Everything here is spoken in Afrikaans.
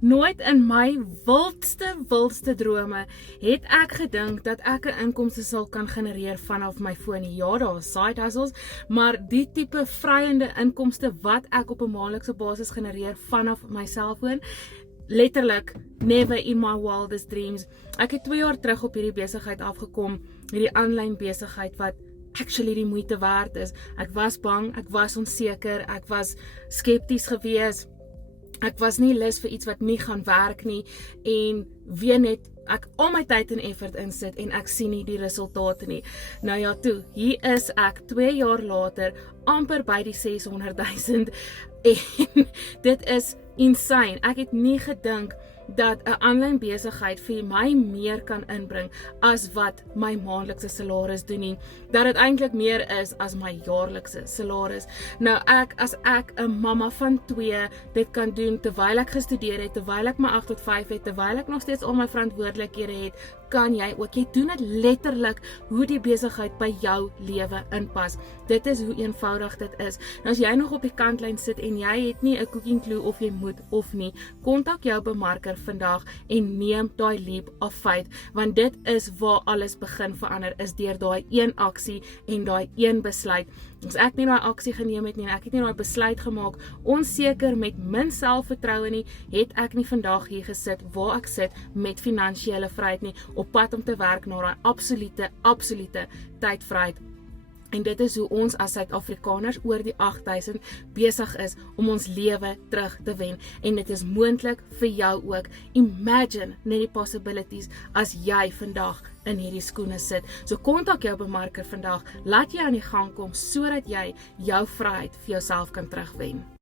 Nooit in my wildste drome het ek gedink dat ek 'n inkomste sal kan genereer vanaf my foon. Ja, daar is side hustles, maar die tipe vryende inkomste wat ek op 'n maandelikse basis genereer vanaf my selfoon, letterlik never in my wildest dreams. Ek het 2 jaar terug op hierdie besigheid afgekom, hierdie aanlyn besigheid wat actually die moeite werd is. Ek was bang, ek was onseker, ek was skepties gewees. Ek was nie lus vir iets wat nie gaan werk nie en weer net ek al my tyd en effort insit en ek sien nie die resultate nie. Nou ja toe, hier is ek 2 jaar later amper by die 600,000 en dit is insane. Ek het nie gedink dat 'n aanlyn besigheid vir my meer kan inbring as wat my maandelikse salaris doen nie. Dat dit eintlik meer is as my jaarlikse salaris. Nou as ek 'n mamma van 2 dit kan doen terwyl ek gestudeer het, terwyl ek my 8 tot 5 het, terwyl ek nog steeds al my verantwoordelikhede het, kan jy ook. Jy doen dit letterlik hoe die besigheid by jou lewe inpas. Dit is hoe eenvoudig dit is. Nou as jy nog op die kantlyn sit en jy het nie 'n cooking clue of jy moet of nie, kontak jou bemarker vandag en neem daai leap of faith, want dit is waar alles begin verander, is deur daai een aksie en daai een besluit. As ek nie daai aksie geneem het nie en ek het nie daai besluit gemaak, onseker met min selfvertroue nie, het ek nie vandag hier gesit waar ek sit met finansiële vryheid nie, op pad om te werk na daai absolute tydvryheid. En dit is hoe ons as Suid-Afrikaners oor die 8000 besig is om ons lewe terug te wen. En dit is moontlik vir jou ook. Imagine net die possibilities as jy vandag in hierdie skoene sit. So kontak jou bemarker vandag, laat jy aan die gang kom sodat jy jou vryheid vir jouself kan terugwen.